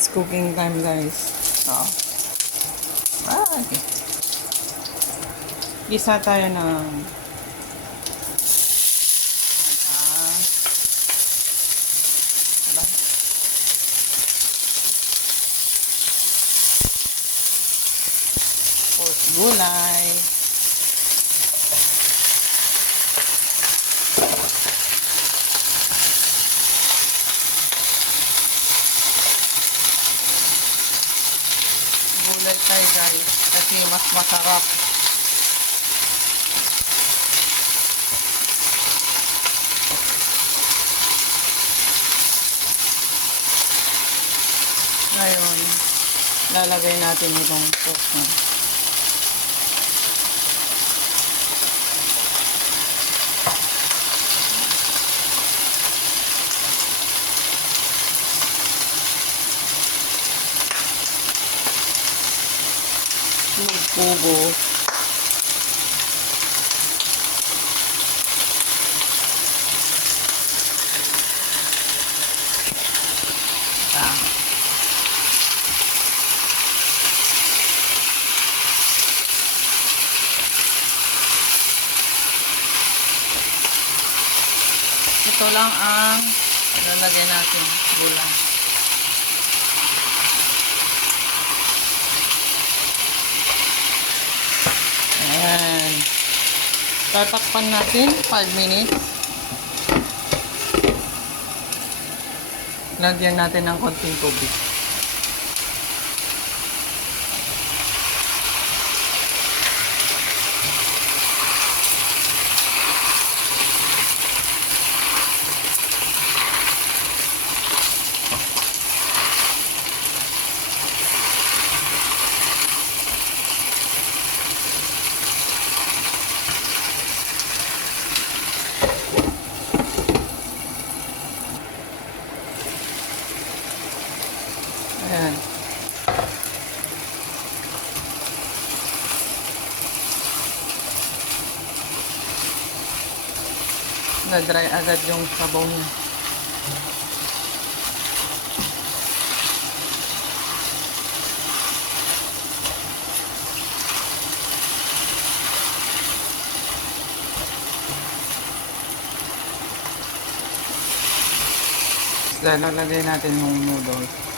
it's cooking time, guys. So, okay. Isa tayo ng gulay. Gulay tayo, guys, kasi mas masarap. Ngayon, lalagay natin itong sauce na. Pugo. Ito lang ang lalagay natin gulay. Ayan. Tatakpan natin 5 minutes. Lagyan natin ng konting tubig. Ayan. Na-dry agad yung sabaw niya. Lalagay natin yung noodles.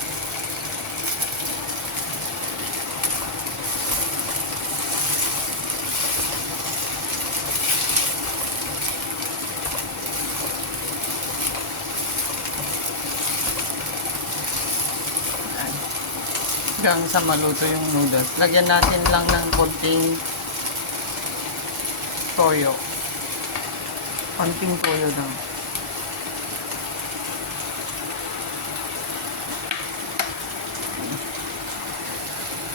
Hanggang sa maluto yung noodles. Lagyan natin lang ng konting toyo. Konting toyo lang.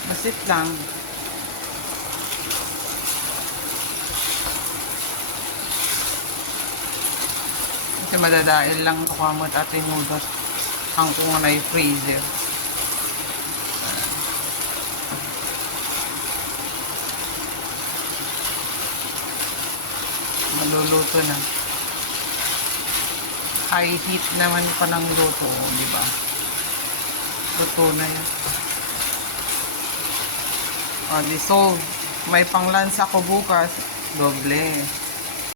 Basit lang. Kasi madadahil lang ito kamot ating noodles ang kung may freezer. Maluluto na. High heat naman pa ng luto, di ba? Luto na yan. Dissolve. May pang-lunch ako bukas. Doble.